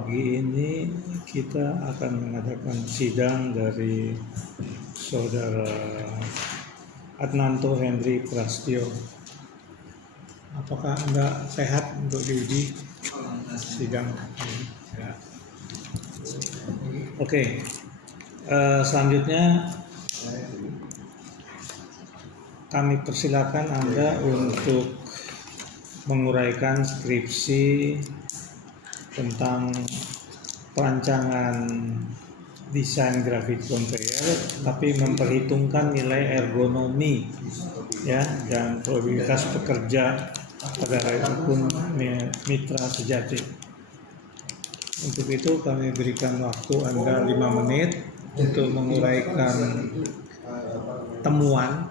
pagi ini kita akan mengadakan sidang dari Saudara Adnanto Hendri Prastyo. Apakah Anda sehat untuk diuji sidang ini? Ya. Oke. Selanjutnya kami persilakan Anda untuk menguraikan skripsi tentang perancangan desain grafik conveyor, tapi memperhitungkan nilai ergonomi ya dan probabilitas pekerja pada rukun mitra sejati. Untuk itu kami berikan waktu Anda 5 menit untuk menguraikan temuan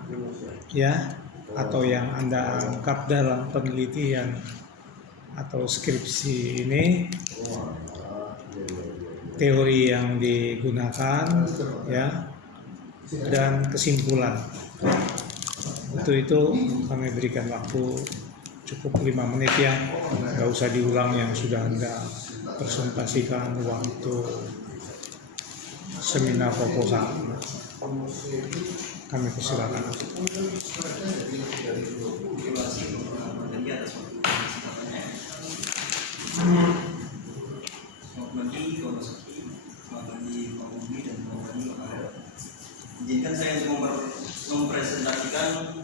ya atau yang Anda anggap dalam penelitian atau skripsi ini, teori yang digunakan ya dan kesimpulan. Untuk itu kami berikan waktu cukup 5 menit ya, nggak usah diulang yang sudah Anda presentasikan waktu seminar proposal. Kami persilakan. Izinkan saya untuk mempresentasikan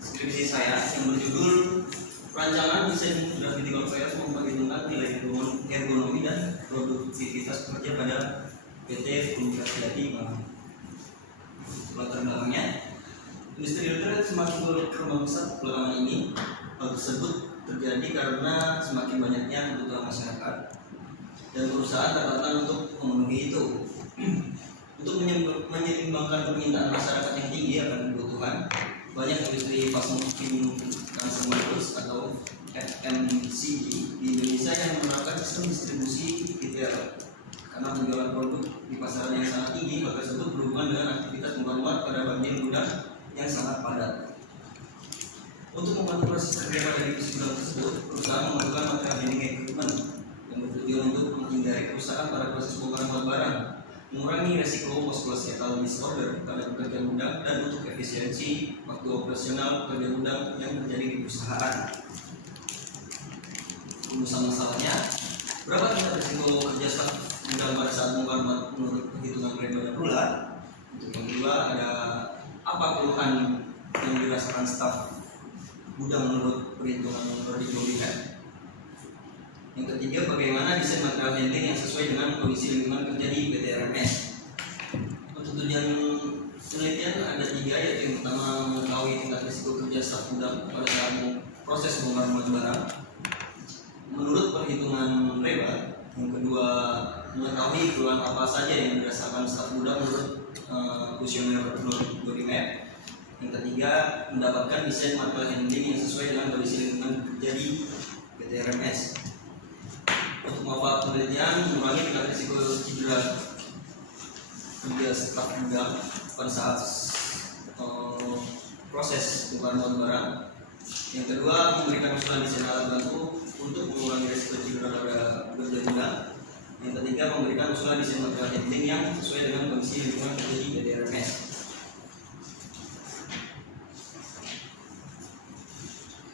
skripsi saya yang berjudul Perancangan Desain Grafik Conveyor Memperhitungkan Nilai Ergonomi dan Produktivitas Pekerja pada PT Mitra Sejati. Latar belakangnya, industri internet semakin berkembang pesat belakangan ini. Hal tersebut terjadi karena semakin banyaknya kebutuhan masyarakat dan perusahaan tertantang untuk memenuhi itu. Untuk menyeimbangkan permintaan masyarakat yang tinggi akan kebutuhan, banyak industri fast moving consumer goods atau FMCG di Indonesia yang menerapkan sistem distribusi retail. Karena penjualan produk di pasaran yang sangat tinggi, hal tersebut berhubungan dengan aktivitas muat pada bagian gudang yang sangat padat. Untuk membantu proses kerja pada divisi gudang tersebut, perusahaan melakukan material handling equipment yang bertujuan untuk menghindari kerusakan pada proses bongkar muat barang, mengurangi resiko musculoskeletal disorder pada pekerja gudang, dan untuk efisiensi waktu operasional pekerja gudang yang terjadi di perusahaan. Rumusan masalahnya, berapa tingkat resiko kerja staf gudang pada saat bongkar muat menurut perhitungan Reba dan Rula? Untuk yang kedua, ada apa keluhan yang dirasakan staf gudang menurut perhitungan Rodrigo Bihan? Yang ketiga, bagaimana desain material handling yang sesuai dengan kondisi lingkungan kerja di PT RMS? Untuk tujuan penelitian ada 3, yaitu yang pertama mengetahui tingkat risiko kerja staf gudang pada saat proses bongkar muat barang menurut perhitungan Reba. Yang kedua, mengetahui keluhan apa saja yang dirasakan staf gudang menurut kuesioner body map. Yang ketiga, mendapatkan desain material handling yang sesuai dengan kondisi lingkungan kerja di PT RMS. Untuk manfaat penelitian, mengurangi tingkat risiko cedera kerja staf gudang pada saat proses bongkar muat barang. Yang kedua, memberikan usulan desain alat bantu untuk mengurangi risiko cedera pada pekerja gudang. Yang ketiga, memberikan usulan desain material handling yang sesuai dengan kondisi lingkungan kerja di PT RMS.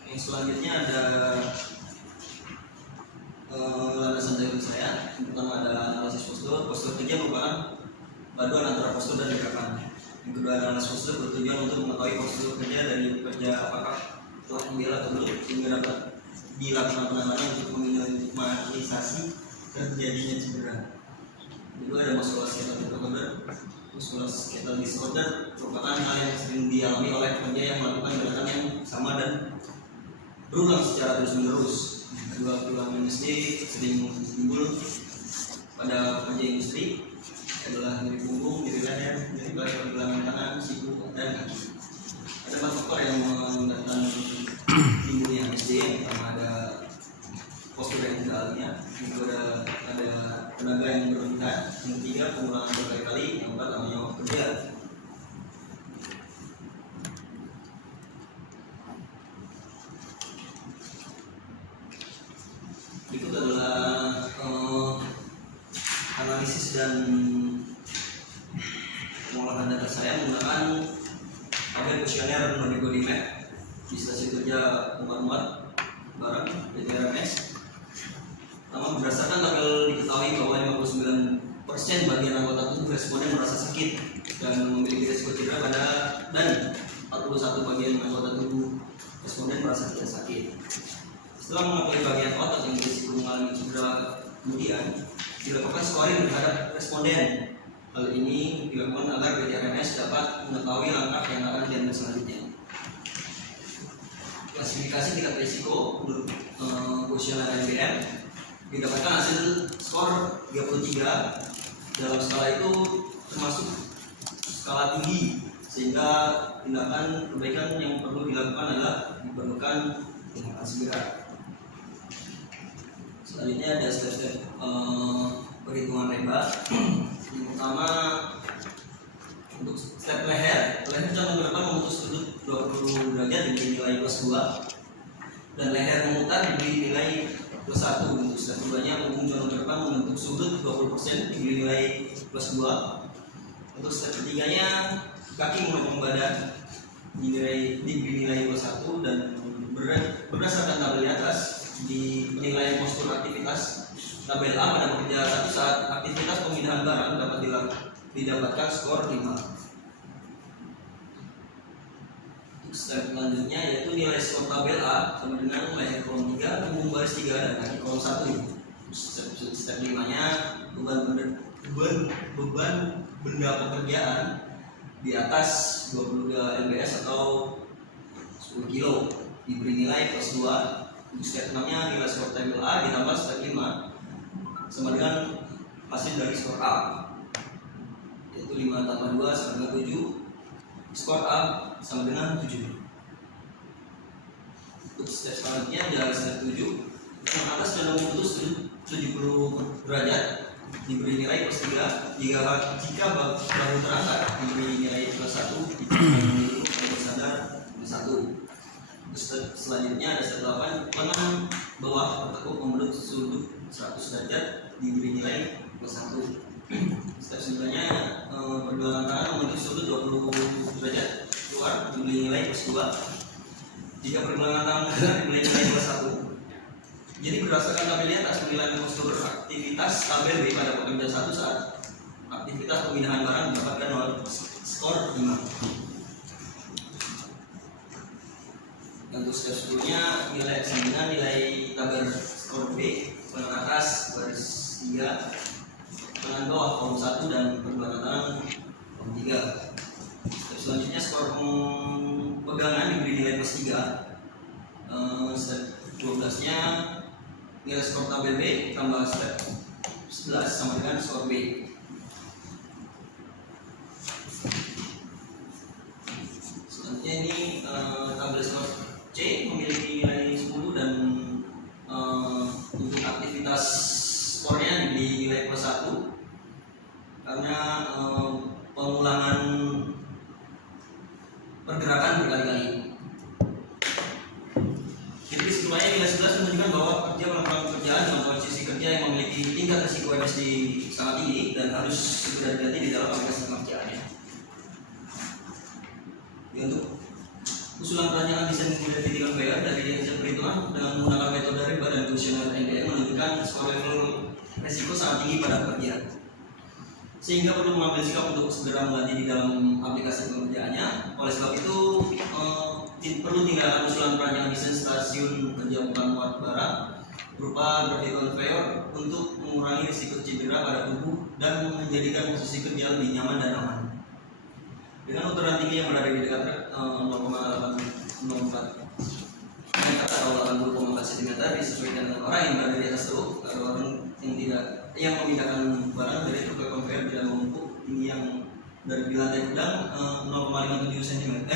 Yang selanjutnya ada landasan teori saya. Yang pertama ada analisis postur. Postur kerja merupakan paduan antara postur dan gerakan. Yang kedua, analisis postur bertujuan untuk mengetahui postur kerja dari pekerja apakah telah membela atau belum, sehingga dapat dilakukan penanganan untuk meminimalisasi terjadinya cedera. Kedua, ada musculoskeletal disorder merupakan hal yang sering dialami oleh pekerja yang melakukan gerakan yang sama dan berulang secara terus-menerus. Kedua, keluhan industri sering timbul pada pekerja industri adalah nyeri punggung, nyeri leher, nyeri pergelangan tangan, siku, dan kaki. Ada 4 faktor yang menyebabkan timbulnya MSD. Yang pertama ada postur yang tidak alinnya, yang kedua ada tenaga yang berlebihan, yang ketiga pengulangan berkali-kali, yang keempat tanggung jawab kerja. Berikut analisis dan pengolahan data saya menggunakan tabel kuesioner non-body map di stasiun kerja muat barang PT RMS. Pertama, berdasarkan tabel diketahui bahwa 59% bagian anggota tubuh responden merasa sakit dan memiliki risiko cedera pada dan 41 bagian anggota tubuh responden merasa tidak sakit. Setelah mengetahui bagian otot yang berisiko mengalami cedera, kemudian dilakukan scoring terhadap responden. Hal ini dilakukan agar PT RMS dapat mengetahui langkah yang akan diambil selanjutnya. Klasifikasi tingkat risiko menurut kuesioner NBM didapatkan hasil skor 33. Dalam skala itu termasuk skala tinggi, sehingga tindakan perbaikan yang perlu dilakukan adalah diperlukan tindakan segera. Selanjutnya ada step-step perhitungan reba. Yang pertama, untuk step leher condong ke depan memutus sudut 20 derajat diberi nilai +2, dan leher memutar diberi nilai +1. Untuk step keduanya, punggung condong ke depan membentuk sudut 20% diberi nilai +2. Untuk step ketiganya, kaki menopang badan diberi nilai +1, dan berdasarkan tabel di atas di penilaian postur aktivitas, tabel A pada pekerja 1 saat aktivitas pemindahan barang dapat didapatkan skor 5. Untuk step selanjutnya yaitu nilai skor tabel A sama dengan leher kolom 3, punggung baris 3, dan kaki kolom 1. Step 5-nya beban benda pekerjaan di atas 22 lbs atau 10 kilo diberi nilai +2. Untuk step 6-nya nilai skor tabel A ditambah step 5 sama dengan hasil dari skor A, yaitu 5 tambah 2 sama dengan 7. Skor A sama dengan 7. Untuk step selanjutnya adalah step 7. Yang atas condong memutus 70 derajat diberi nilai +3. Jika bahu terangkat diberi nilai +1, diberi sadar +1. Step selanjutnya ada step 8, lengan bawah bertekuk membentuk sudut 100 derajat diberi nilai +1. Step selanjutnya pergelangan tangan membentuk sudut 20 derajat keluar diberi nilai +2. Jika pergelangan tangan diberi nilai +1. Jadi berdasarkan tabel di atas, penilaian postur aktivitas tabel B pada pekerja 1 saat aktivitas pemindahan barang mendapatkan skor 5. Untuk step sebelumnya nilai X dengan nilai tabel skor B, lengan atas baris 3, lengan bawah kolom 1, dan pergelangan tangan kolom 3. Step selanjutnya skor pegangan diberi nilai +3. Step 12-nya nilai skor tabel B tambah step 11 sama dengan skor B. Selanjutnya ini tabel skor C memiliki nilai 10, dan untuk aktivitas skornya di nilai +1 karena pengulangan pergerakan berkali-kali. Jadi kesimpulannya nilai 11 menunjukkan bahwa pekerja melakukan pekerjaan dengan posisi kerja yang memiliki tingkat risiko MSD sangat tinggi dan harus segera diganti di dalam aplikasi pekerjaannya. Untuk usulan perancangan desain kemudian titikal PR dari desain perhitungan dengan menggunakan metode reba dan kuesioner NBM menunjukkan skor level risiko sangat tinggi pada pekerja, sehingga perlu mengambil sikap untuk segera mengganti di dalam aplikasi pekerjaannya. Oleh sebab itu perlu tindakan usulan perancangan desain stasiun kerja muat barang berupa gravity conveyor untuk mengurangi risiko cedera pada tubuh dan menjadikan posisi kerja lebih nyaman dan aman. Dengan ukuran tinggi yang berada di dekat 0,804 meter atau 80,4 cm disesuaikan dengan orang yang berada di atas truk atau orang yang memindahkan barang dari truk ke konveyor tidak menumpuk. Ini yang dari di lantai gudang 0,57 cm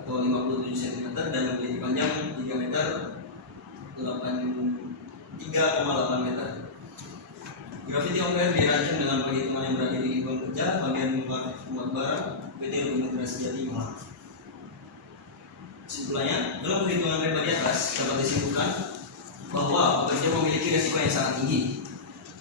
atau 57 cm dan memiliki panjang 3 meter 3,8 meter. Gravity conveyor dirancang dengan perhitungan yang berada di lingkungan kerja bagian muat barang PT Integrasi Jati Malang. Kesimpulannya, dalam perhitungan reba di atas dapat disimpulkan bahwa pekerja memiliki risiko yang sangat tinggi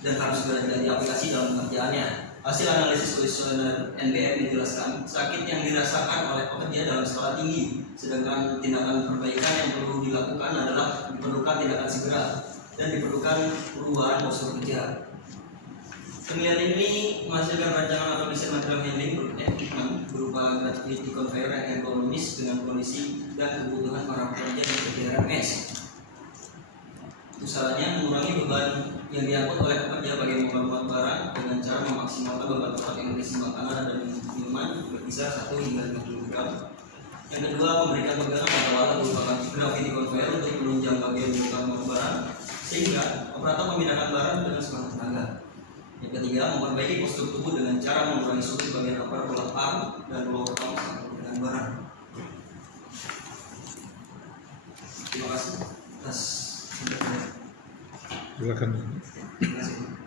dan harus segera diaplikasi dalam pengerjaannya. Hasil analisis kuesioner NBM menjelaskan sakit yang dirasakan oleh pekerja dalam skala tinggi, sedangkan tindakan perbaikan yang perlu dilakukan adalah diperlukan tindakan segera dan diperlukan perubahan postur kerja. Penilaian ini menghasilkan rancangan atau desain material handling equipment berupa gravity conveyor yang ergonomis dengan kondisi dan kebutuhan para pekerja di RMS. Usahanya mengurangi beban yang diangkut oleh pekerja bagi memuat barang dengan cara memaksimalkan beban berat yang berisi makanan dan minuman berkisar 1 hingga 5 kg. Yang kedua, memberikan pegangan atau alat berupa gravity conveyor untuk menunjang bagian belakang barang sehingga operator memindahkan barang dengan semangat tenaga. Yang ketiga, memperbaiki postur tubuh dengan cara mengurangi sudut bagian upper bola arm dan lower arm saat menggunakan barang. Terima kasih atas Silakan. Terima kasih.